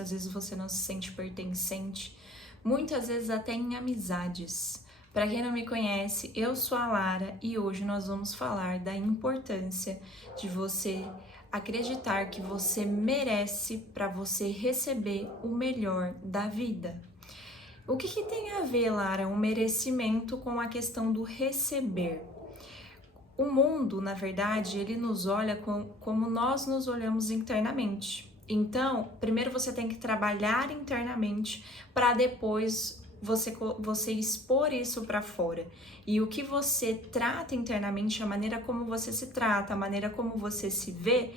às vezes você não se sente pertencente, muitas vezes até em amizades. Para quem não me conhece, eu sou a Lara e hoje nós vamos falar da importância de você acreditar que você merece para você receber o melhor da vida. O que tem a ver, Lara, o merecimento com a questão do receber? O mundo, na verdade, ele nos olha como nós nos olhamos internamente. Então, primeiro você tem que trabalhar internamente para depois você expor isso para fora. E o que você trata internamente, a maneira como você se trata, a maneira como você se vê,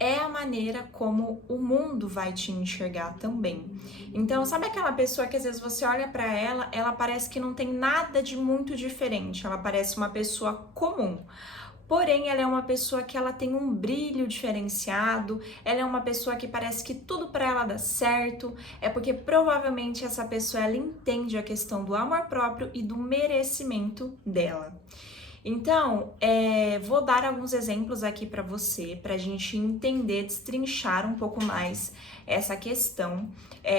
é a maneira como o mundo vai te enxergar também. Então, sabe aquela pessoa que às vezes você olha para ela, ela parece que não tem nada de muito diferente, ela parece uma pessoa comum. Porém, ela é uma pessoa que ela tem um brilho diferenciado, ela é uma pessoa que parece que tudo para ela dá certo, é porque provavelmente essa pessoa ela entende a questão do amor próprio e do merecimento dela. Então, vou dar alguns exemplos aqui para você, para a gente entender, destrinchar um pouco mais essa questão,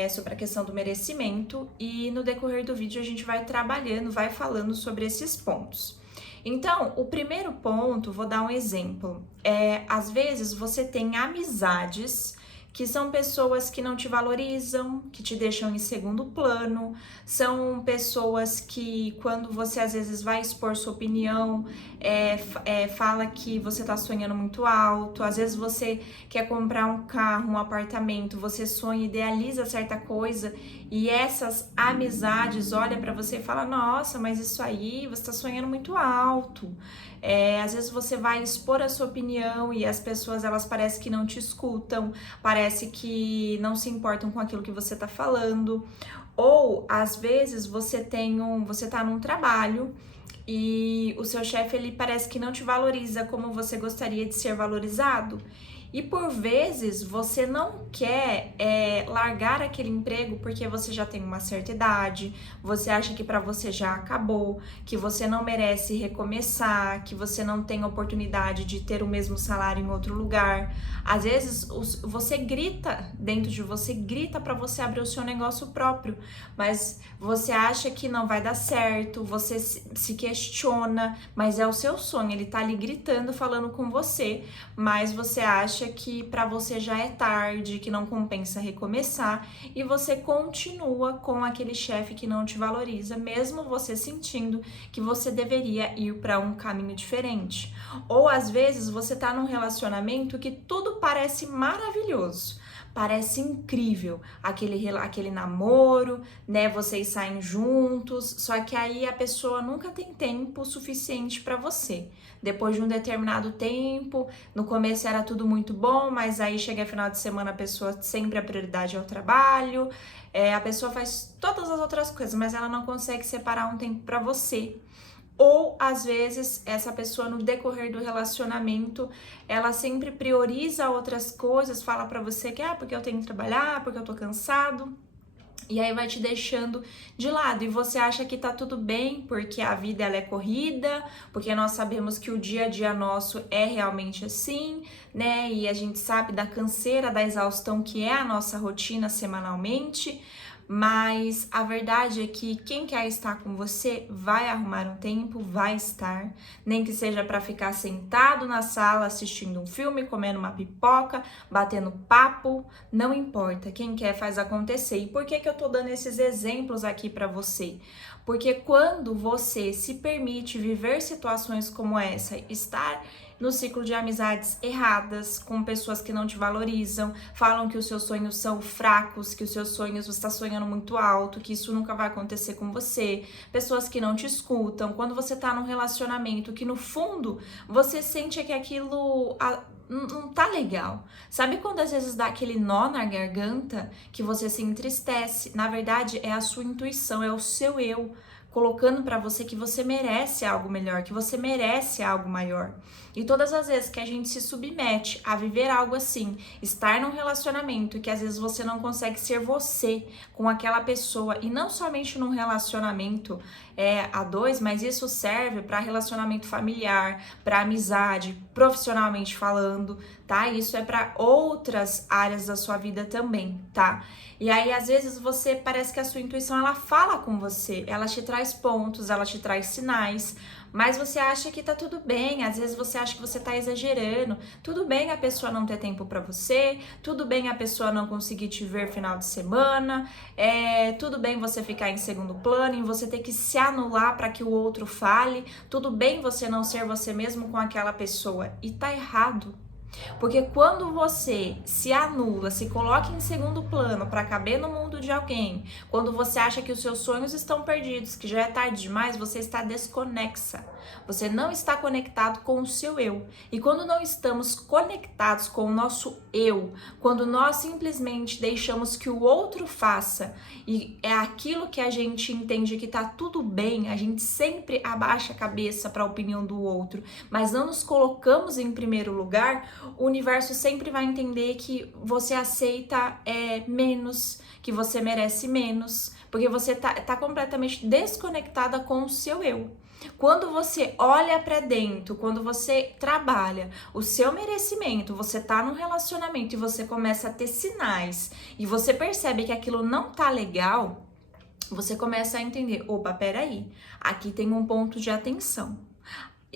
sobre a questão do merecimento, e no decorrer do vídeo a gente vai trabalhando, vai falando sobre esses pontos. Então, o primeiro ponto, vou dar um exemplo, às vezes você tem amizades que são pessoas que não te valorizam, que te deixam em segundo plano, são pessoas que quando você às vezes vai expor sua opinião, fala que você tá sonhando muito alto, às vezes você quer comprar um carro, um apartamento, você sonha, idealiza certa coisa e essas amizades olham para você e falam, nossa, mas isso aí, você tá sonhando muito alto. Às vezes você vai expor a sua opinião e as pessoas elas parecem que não te escutam, parece que não se importam com aquilo que você tá falando, ou às vezes você tá num trabalho e o seu chefe ele parece que não te valoriza como você gostaria de ser valorizado. E por vezes você não quer largar aquele emprego porque você já tem uma certa idade, você acha que para você já acabou, que você não merece recomeçar, que você não tem oportunidade de ter o mesmo salário em outro lugar. Às vezes você grita dentro de você, grita para você abrir o seu negócio próprio, mas você acha que não vai dar certo, você se questiona, mas é o seu sonho, ele tá ali gritando, falando com você, mas você acha que para você já é tarde, que não compensa recomeçar e você continua com aquele chefe que não te valoriza, mesmo você sentindo que você deveria ir para um caminho diferente. Ou às vezes você tá num relacionamento que tudo parece maravilhoso. Parece incrível aquele namoro, né? Vocês saem juntos, só que aí a pessoa nunca tem tempo suficiente para você. Depois de um determinado tempo, no começo era tudo muito bom, mas aí chega final de semana a pessoa sempre a prioridade é o trabalho, a pessoa faz todas as outras coisas, mas ela não consegue separar um tempo para você. Ou às vezes essa pessoa no decorrer do relacionamento, ela sempre prioriza outras coisas, fala pra você que porque eu tenho que trabalhar, porque eu tô cansado. E aí vai te deixando de lado e você acha que tá tudo bem porque a vida ela é corrida, porque nós sabemos que o dia a dia nosso é realmente assim, né? E a gente sabe da canseira, da exaustão que é a nossa rotina semanalmente. Mas a verdade é que quem quer estar com você vai arrumar um tempo, vai estar, nem que seja para ficar sentado na sala assistindo um filme, comendo uma pipoca, batendo papo, não importa, quem quer faz acontecer. E por que eu tô dando esses exemplos aqui para você? Porque quando você se permite viver situações como essa, estar no ciclo de amizades erradas, com pessoas que não te valorizam, falam que os seus sonhos são fracos, que os seus sonhos você está sonhando muito alto, que isso nunca vai acontecer com você, pessoas que não te escutam, quando você tá num relacionamento que no fundo você sente que aquilo não tá legal. Sabe quando às vezes dá aquele nó na garganta que você se entristece? Na verdade, é a sua intuição, é o seu eu colocando para você que você merece algo melhor, que você merece algo maior. E todas as vezes que a gente se submete a viver algo assim, estar num relacionamento que às vezes você não consegue ser você com aquela pessoa, e não somente num relacionamento a dois, mas isso serve para relacionamento familiar, para amizade, profissionalmente falando, tá? Isso é para outras áreas da sua vida também, tá? E aí, às vezes, você parece que a sua intuição, ela fala com você, ela te traz pontos, ela te traz sinais, mas você acha que tá tudo bem, às vezes você acha que você tá exagerando. Tudo bem a pessoa não ter tempo para você, tudo bem a pessoa não conseguir te ver final de semana, tudo bem você ficar em segundo plano, e você ter que se anular para que o outro fale, tudo bem você não ser você mesmo com aquela pessoa, e tá errado. Porque quando você se anula, se coloca em segundo plano para caber no mundo de alguém, quando você acha que os seus sonhos estão perdidos, que já é tarde demais, você está desconexa. Você não está conectado com o seu eu. E quando não estamos conectados com o nosso eu, quando nós simplesmente deixamos que o outro faça e é aquilo que a gente entende que tá tudo bem, a gente sempre abaixa a cabeça para a opinião do outro, mas não nos colocamos em primeiro lugar, o universo sempre vai entender que você aceita menos, que você merece menos, porque você tá completamente desconectada com o seu eu. Quando você olha para dentro, quando você trabalha o seu merecimento, você tá num relacionamento e você começa a ter sinais e você percebe que aquilo não tá legal, você começa a entender, opa, peraí, aqui tem um ponto de atenção.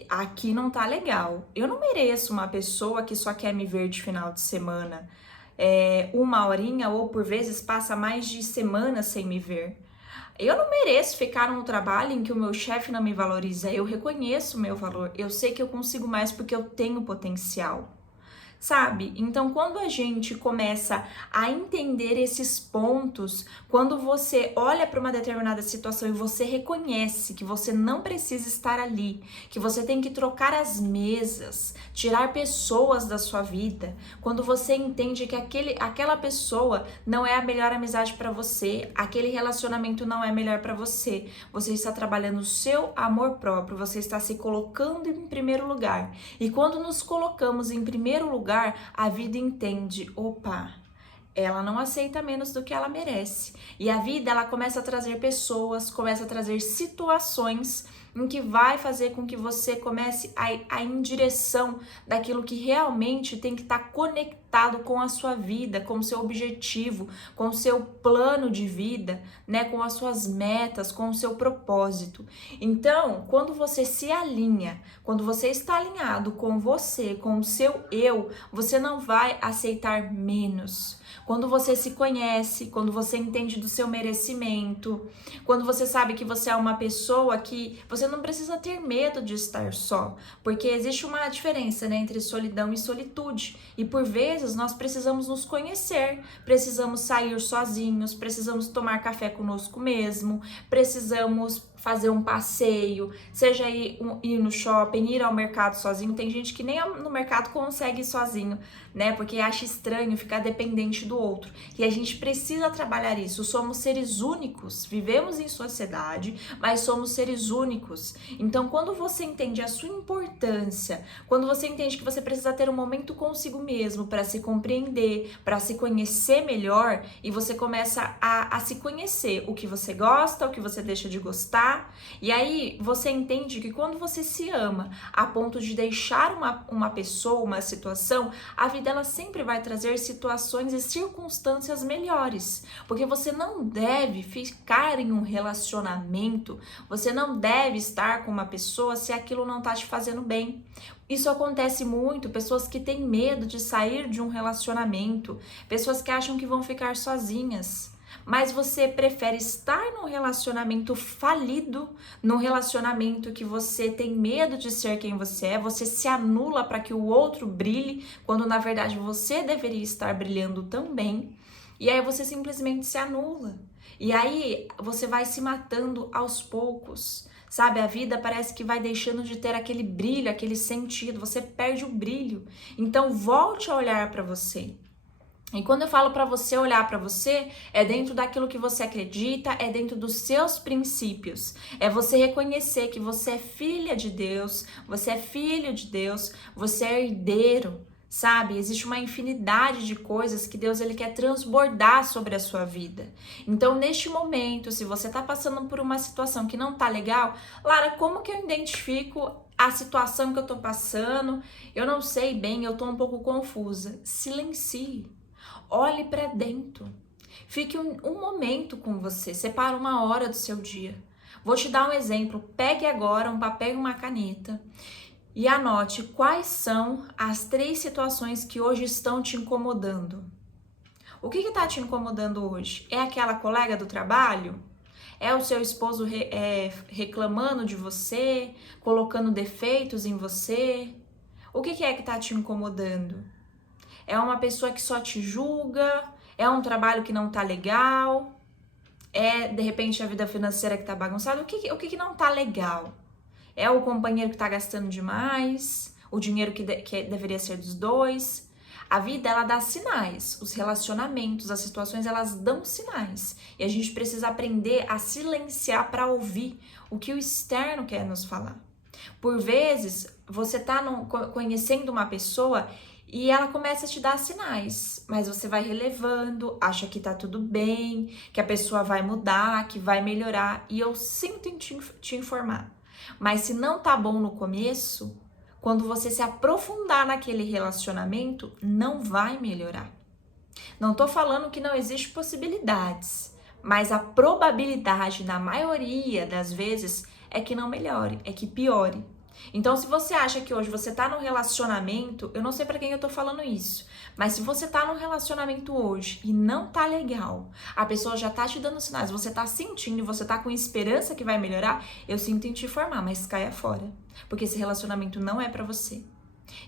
Aqui não tá legal. Eu não mereço uma pessoa que só quer me ver de final de semana, uma horinha, ou por vezes passa mais de semana sem me ver. Eu não mereço ficar num trabalho em que o meu chefe não me valoriza. Eu reconheço o meu valor. Eu sei que eu consigo mais porque eu tenho potencial. Sabe? Então, quando a gente começa a entender esses pontos, quando você olha para uma determinada situação e você reconhece que você não precisa estar ali, que você tem que trocar as mesas, tirar pessoas da sua vida, quando você entende que aquela pessoa não é a melhor amizade para você, aquele relacionamento não é melhor para você, você está trabalhando o seu amor próprio, você está se colocando em primeiro lugar. E quando nos colocamos em primeiro lugar, a vida entende, opa, ela não aceita menos do que ela merece. E a vida, ela começa a trazer pessoas, começa a trazer situações em que vai fazer com que você comece a ir em direção daquilo que realmente tem que estar conectado com a sua vida, com o seu objetivo, com o seu plano de vida, né, com as suas metas, com o seu propósito. Então, quando você se alinha, quando você está alinhado com você, com o seu eu, você não vai aceitar menos. Quando você se conhece, quando você entende do seu merecimento, quando você sabe que você é uma pessoa que você não precisa ter medo de estar só, porque existe uma diferença, né, entre solidão e solitude. E por vezes nós precisamos nos conhecer, precisamos sair sozinhos, precisamos tomar café conosco mesmo, precisamos fazer um passeio, seja ir no shopping, ir ao mercado sozinho. Tem gente que nem no mercado consegue ir sozinho, né? Porque acha estranho ficar dependente do outro. E a gente precisa trabalhar isso. Somos seres únicos, vivemos em sociedade, mas somos seres únicos. Então, quando você entende a sua importância, quando você entende que você precisa ter um momento consigo mesmo para se compreender, para se conhecer melhor, e você começa a se conhecer, o que você gosta, o que você deixa de gostar. E aí você entende que quando você se ama a ponto de deixar uma pessoa, uma situação, a vida ela sempre vai trazer situações e circunstâncias melhores, porque você não deve ficar em um relacionamento, você não deve estar com uma pessoa se aquilo não tá te fazendo bem. Isso acontece muito, pessoas que têm medo de sair de um relacionamento, pessoas que acham que vão ficar sozinhas. Mas você prefere estar num relacionamento falido, num relacionamento que você tem medo de ser quem você se anula para que o outro brilhe, quando na verdade você deveria estar brilhando também, e aí você simplesmente se anula. E aí você vai se matando aos poucos, sabe? A vida parece que vai deixando de ter aquele brilho, aquele sentido, você perde o brilho. Então volte a olhar para você. E quando eu falo para você olhar para você, é dentro daquilo que você acredita, é dentro dos seus princípios. É você reconhecer que você é filha de Deus, você é filho de Deus, você é herdeiro, sabe? Existe uma infinidade de coisas que Deus ele quer transbordar sobre a sua vida. Então, neste momento, se você tá passando por uma situação que não tá legal, Lara, como que eu identifico a situação que eu tô passando? Eu não sei bem, eu tô um pouco confusa. Silencie. Olhe para dentro. Fique um momento com você. Separa uma hora do seu dia. Vou te dar um exemplo. Pegue agora um papel e uma caneta e anote quais são as 3 situações que hoje estão te incomodando. O que está te incomodando hoje? É aquela colega do trabalho? É o seu esposo reclamando de você, colocando defeitos em você? O que é que está te incomodando? É uma pessoa que só te julga? É um trabalho que não tá legal? É, de repente, a vida financeira que tá bagunçada? O que não tá legal? É o companheiro que tá gastando demais? O dinheiro que deveria ser dos dois? A vida, ela dá sinais. Os relacionamentos, as situações, elas dão sinais. E a gente precisa aprender a silenciar para ouvir o que o externo quer nos falar. Por vezes, você tá conhecendo uma pessoa e ela começa a te dar sinais, mas você vai relevando, acha que tá tudo bem, que a pessoa vai mudar, que vai melhorar, e eu sinto em te informar. Mas se não tá bom no começo, quando você se aprofundar naquele relacionamento, não vai melhorar. Não tô falando que não existe possibilidades, mas a probabilidade, na maioria das vezes, é que não melhore, é que piore. Então, se você acha que hoje você tá num relacionamento, eu não sei pra quem eu tô falando isso, mas se você tá num relacionamento hoje e não tá legal, a pessoa já tá te dando sinais, você tá sentindo e você tá com esperança que vai melhorar, eu sinto em te informar, mas caia fora, porque esse relacionamento não é pra você.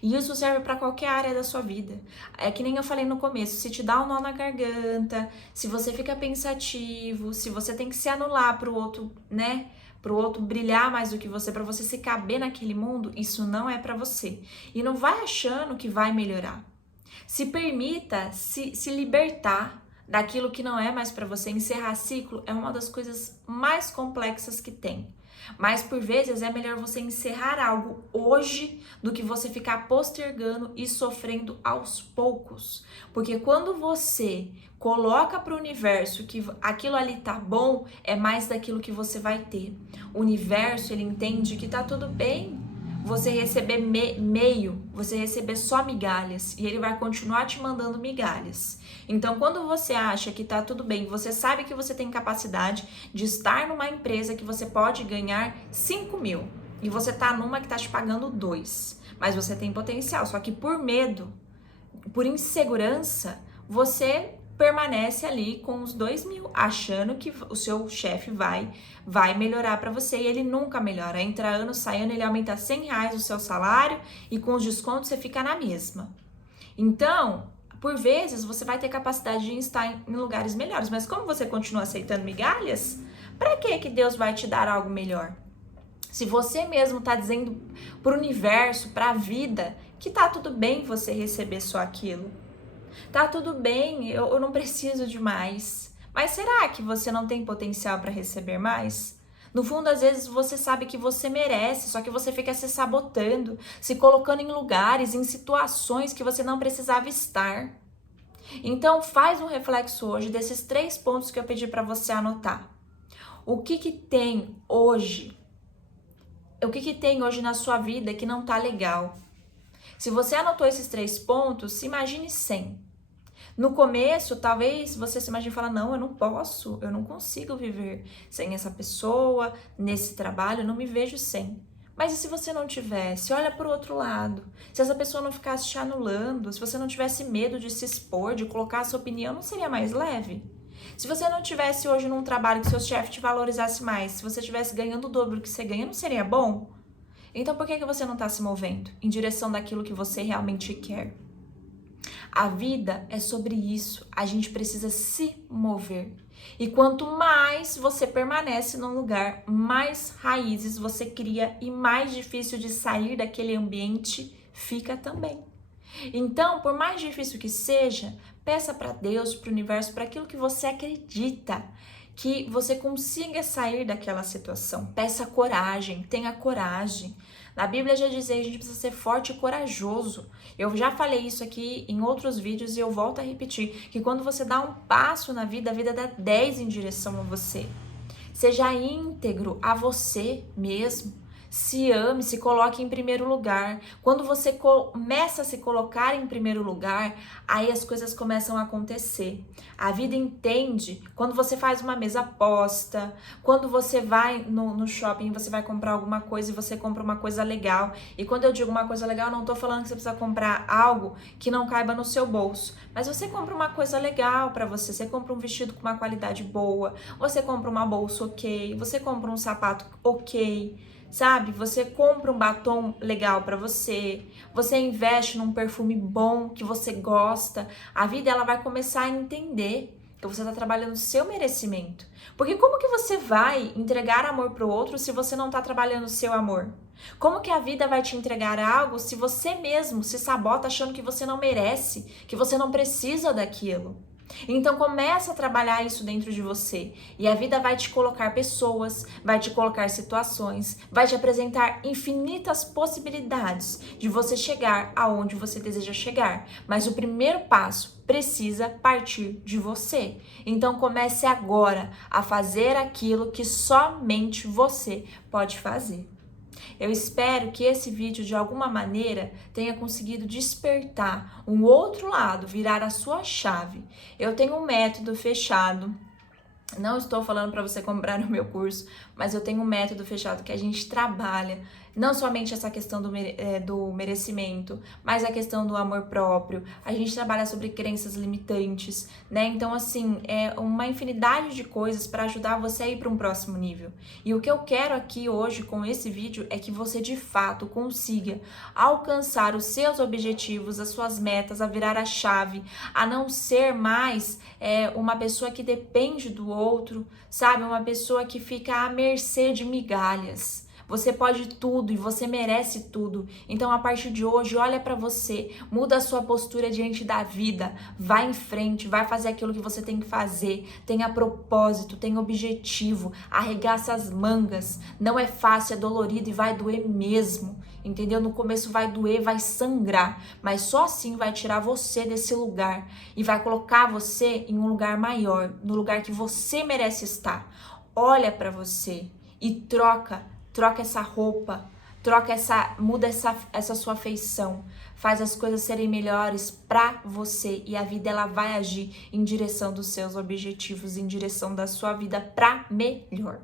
E isso serve para qualquer área da sua vida. É que nem eu falei no começo, se te dá um nó na garganta, se você fica pensativo, se você tem que se anular pro outro, né? Pro outro brilhar mais do que você, para você se caber naquele mundo, isso não é para você. E não vai achando que vai melhorar. Se permita se libertar daquilo que não é mais para você. Encerrar ciclo é uma das coisas mais complexas que tem. Mas por vezes é melhor você encerrar algo hoje do que você ficar postergando e sofrendo aos poucos. Porque quando você coloca para o universo que aquilo ali tá bom, é mais daquilo que você vai ter. O universo, ele entende que tá tudo bem você receber você receber só migalhas, e ele vai continuar te mandando migalhas. Então, quando você acha que tá tudo bem, você sabe que você tem capacidade de estar numa empresa que você pode ganhar 5 mil, e você tá numa que tá te pagando 2, mas você tem potencial, só que por medo, por insegurança, você permanece ali com os 2 mil, achando que o seu chefe vai melhorar para você, e ele nunca melhora. Entra ano, sai ano, ele aumenta R$100 o seu salário, e com os descontos você fica na mesma. Então, por vezes, você vai ter capacidade de estar em lugares melhores, mas como você continua aceitando migalhas, para que Deus vai te dar algo melhor? Se você mesmo está dizendo para o universo, para a vida, que tá tudo bem você receber só aquilo. Tá tudo bem, eu não preciso de mais. Mas será que você não tem potencial para receber mais? No fundo, às vezes você sabe que você merece, só que você fica se sabotando, se colocando em lugares, em situações que você não precisava estar. Então, faz um reflexo hoje desses 3 pontos que eu pedi para você anotar. O que tem hoje? O que tem hoje na sua vida que não tá legal? Se você anotou esses 3 pontos, se imagine 100. No começo, talvez você se imagine e fala, não, eu não posso, eu não consigo viver sem essa pessoa, nesse trabalho, eu não me vejo sem. Mas e se você não tivesse? Olha para o outro lado. Se essa pessoa não ficasse te anulando, se você não tivesse medo de se expor, de colocar a sua opinião, não seria mais leve? Se você não tivesse hoje num trabalho que seu chefe te valorizasse mais, se você estivesse ganhando o dobro do que você ganha, não seria bom? Então por que você não está se movendo em direção daquilo que você realmente quer? A vida é sobre isso, a gente precisa se mover. E quanto mais você permanece num lugar, mais raízes você cria e mais difícil de sair daquele ambiente fica também. Então, por mais difícil que seja, Peça para Deus, para o universo, para aquilo que você acredita, que você consiga sair daquela situação. Peça coragem, tenha coragem. Na Bíblia já diz que a gente precisa ser forte e corajoso. Eu já falei isso aqui em outros vídeos e eu volto a repetir, que quando você dá um passo na vida, a vida dá 10 em direção a você. Seja íntegro a você mesmo. Se ame, se coloque em primeiro lugar. Quando você começa a se colocar em primeiro lugar, aí as coisas começam a acontecer. A vida entende quando você faz uma mesa aposta, quando você vai no shopping, você vai comprar alguma coisa e você compra uma coisa legal. E quando eu digo uma coisa legal, eu não tô falando que você precisa comprar algo que não caiba no seu bolso. Mas você compra uma coisa legal pra você. Você compra um vestido com uma qualidade boa, você compra uma bolsa ok, você compra um sapato ok. Sabe? Você compra um batom legal para você, você investe num perfume bom que você gosta, a vida ela vai começar a entender que você está trabalhando o seu merecimento. Porque como que você vai entregar amor para o outro se você não está trabalhando o seu amor? Como que a vida vai te entregar algo se você mesmo se sabota achando que você não merece, que você não precisa daquilo? Então começa a trabalhar isso dentro de você e a vida vai te colocar pessoas, vai te colocar situações, vai te apresentar infinitas possibilidades de você chegar aonde você deseja chegar. Mas o primeiro passo precisa partir de você. Então comece agora a fazer aquilo que somente você pode fazer. Eu espero que esse vídeo de alguma maneira tenha conseguido despertar um outro lado, virar a sua chave. Eu tenho um método fechado. Não estou falando para você comprar o meu curso, mas eu tenho um método fechado que a gente trabalha não somente essa questão do merecimento, mas a questão do amor próprio. A gente trabalha sobre crenças limitantes, né? Então, assim, é uma infinidade de coisas para ajudar você a ir para um próximo nível. E o que eu quero aqui hoje com esse vídeo é que você de fato consiga alcançar os seus objetivos, as suas metas, a virar a chave, a não ser mais uma pessoa que depende do outro, sabe? Uma pessoa que fica à mercê de migalhas. Você pode tudo e você merece tudo. Então, a partir de hoje, olha para você, muda a sua postura diante da vida, vai em frente, vai fazer aquilo que você tem que fazer, tenha propósito, tenha objetivo, arregaça as mangas. Não é fácil, é dolorido e vai doer mesmo, entendeu? No começo vai doer, vai sangrar, mas só assim vai tirar você desse lugar e vai colocar você em um lugar maior, no lugar que você merece estar. Olha para você e troca essa roupa, muda essa sua feição, faz as coisas serem melhores pra você e a vida ela vai agir em direção dos seus objetivos, em direção da sua vida pra melhor.